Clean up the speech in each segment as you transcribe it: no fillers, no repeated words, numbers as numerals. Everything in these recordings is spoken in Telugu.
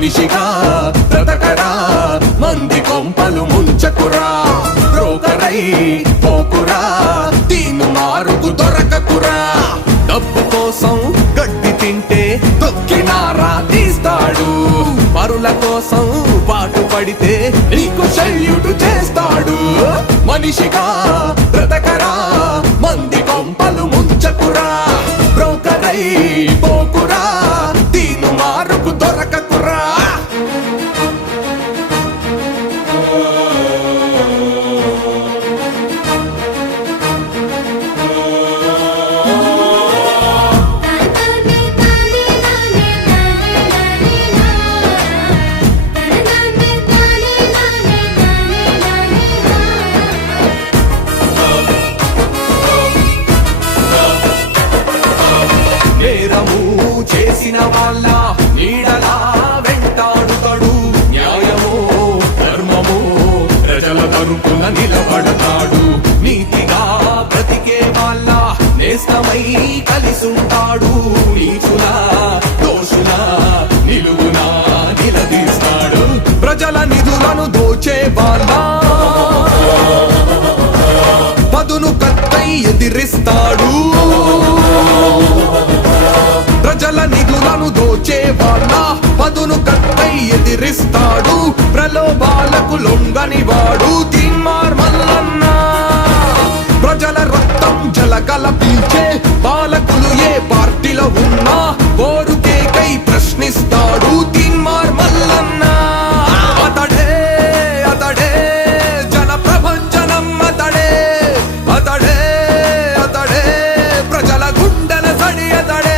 మనిషిగా బ్రతకరా, మంది కొంపలు ముంచకురా, బ్రోకరై పోకురా, దీను మారుకు దొరకకురా. డబ్బు కోసం గడ్డి తింటే తొక్కినారా తీస్తాడు, పరుల కోసం పాటు పడితే నీకు సెల్యూట్ చేస్తాడు. మనిషిగా బ్రతకరా, మంది కొంపలు ముంచకురా, బ్రోకరై పోకురా, దీను మారుకు దొరకకురా. నేరము చేసిన వాళ్ళ నీడలా వెంటాడుతాడు, న్యాయమో ధర్మమో ప్రజల తరపున నిలబడతాడు. నీతిగా బ్రతికే వాళ్ళ నేస్తమై కలిసుంటాడు, నీచుల దోషుల నిలువునా నిలదీస్తాడు. ప్రజల నిధులను దోచే వాళ్ళ పదును కత్తై ఎదిరిస్తాడు, ప్రజల నిధులను దోచే వాళ్ళ పదును కత్తై ఎదిరిస్తాడు. ప్రలోభాలకు లొంగని వాడు తీన్మార్ మల్లన్న, ప్రజల రక్తం జలకల పీల్చే పాలకులు ఏ పార్టీలో ఉన్నా కోరుకేకై ప్రశ్నిస్తాడు తీన్మార్ మల్లన్న. అతడే అతడే జన ప్రభంజనం, అతడే అతడే అతడే ప్రజల గుండెల సడి, అతడే.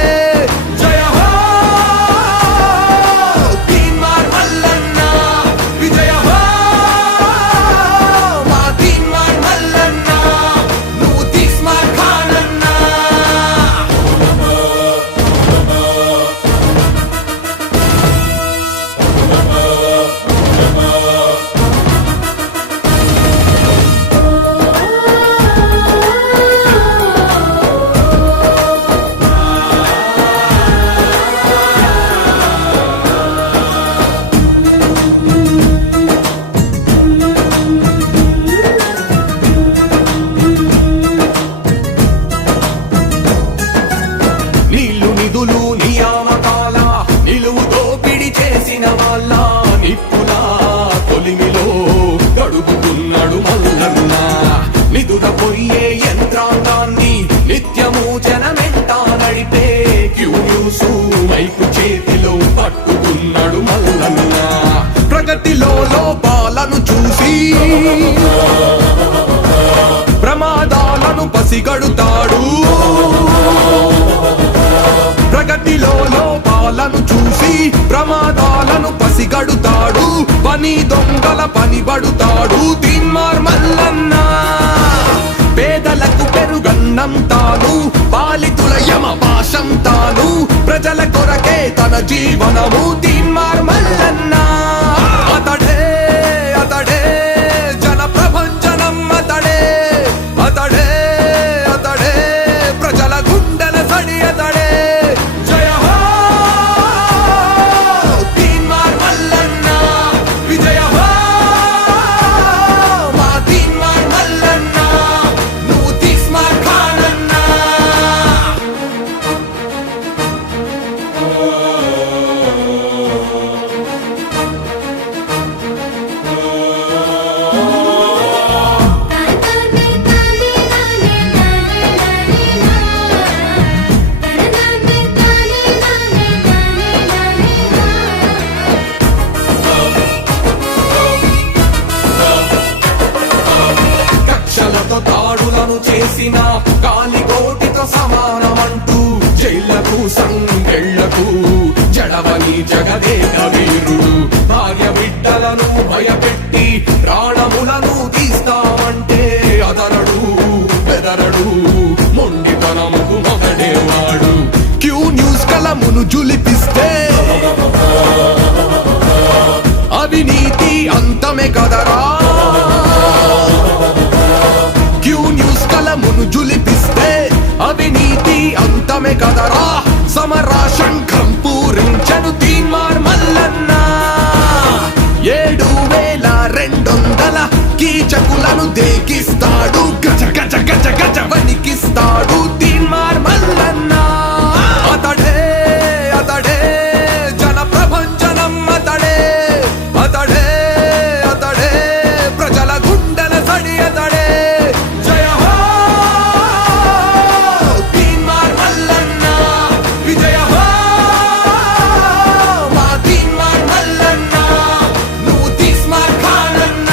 నిధులు నియామకాల నిలువు దోపిడి చేసిన వాళ్ళ నిప్పుల కొలిమిలో గడుపుతున్నాడు మల్లన్న. నిధుల పొయ్యే యంత్రాంగాన్ని నిత్యము జనమెంటా నడిపే క్యూన్యూస్ మైకు చేతిలో పట్టుకున్నాడు మల్లన్న. ప్రగతిలో లోపాలను చూసి ప్రమాదాలను పసిగడుతాడు, ప్రగతిలో లోపాలను చూసి ప్రమాదాలను పసిగడుతాడు. పని దొంగల పనిబడుతాడు తీన్మార్ మల్లన్న. పేదలకు పెరుగన్నం తాను, పాలితుల యమ పాశం తాను, ప్రజల కొరకే తన జీవనము తీన్మార్ మల్లన్న. అతడే అతడే జన ప్రభంజనం, అతడే అతడే అతడే ప్రజల గుండెల సడి, అతడే. దాడులను చేసిన గాలిగోటితో సమానమంటూ జైళ్లకు సంగెళ్లకు జడవని జగదేక వీరుడు. భార్య బిడ్డలను భయపెట్టి ప్రాణములను తీస్తామంటే అదరడు బెదరడు, మొండితనముకు మొదడేవాడు. క్యూ న్యూస్ కలమును జులిపిస్తే అవినీతి అంతమే కదరా. క్యూ న్యూస్ కలమును జులిపిస్తే అవినీతి అంతమే కదరా. సమరా శంఖం పూరించను తీన్మార్ మల్లన్న. దేకిస్తాడు గజ గజ గజ గజ వణికిస్తాడు తీన్మార్ మల్లన్న అతడే అతడే జన ప్రభంజనం అతడే అతడే అతడే ప్రజల గుండెల సడి అతడే జయ హో తీన్మార్ మల్లన్న విజయ హో మా తీన్మార్ మల్లన్న నువ్వు తీస్మార్ ఖానన్న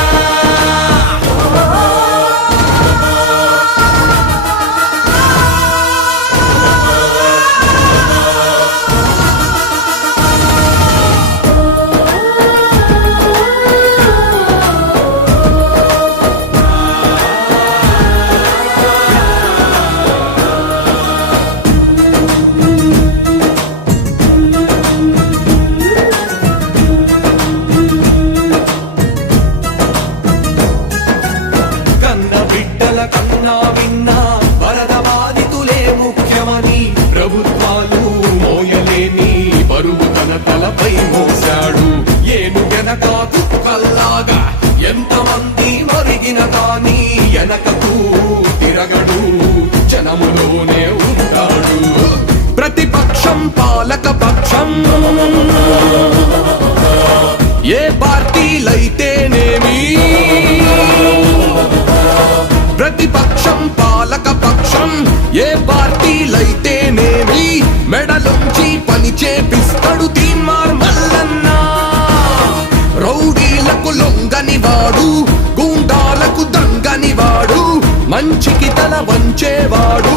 కన్న బిడ్డల కన్నా విన్నా వరద బాధితులే ముఖ్యమని ప్రభుత్వాలు మోయలేని బరువు తన తలపై మోశాడు ఏను వెనక కుక్కల్లాగా ఎంతమంది మరిగిన కానీ వెనకకు తిరగడు జనములోనే ఉంటాడు ప్రతిపక్షం పాలక పక్షం ఏ పార్టీలైతేనేమి ప్రతిపక్షం పాలక పక్షం ఏ పార్టీలైతేనేమి మెడలుంచి పని చేపిస్తాడు తీన్మార్ మల్లన్న రౌడీలకు లొంగని వాడు గూండాలకు దంగని వాడు మంచికి తల వంచేవాడు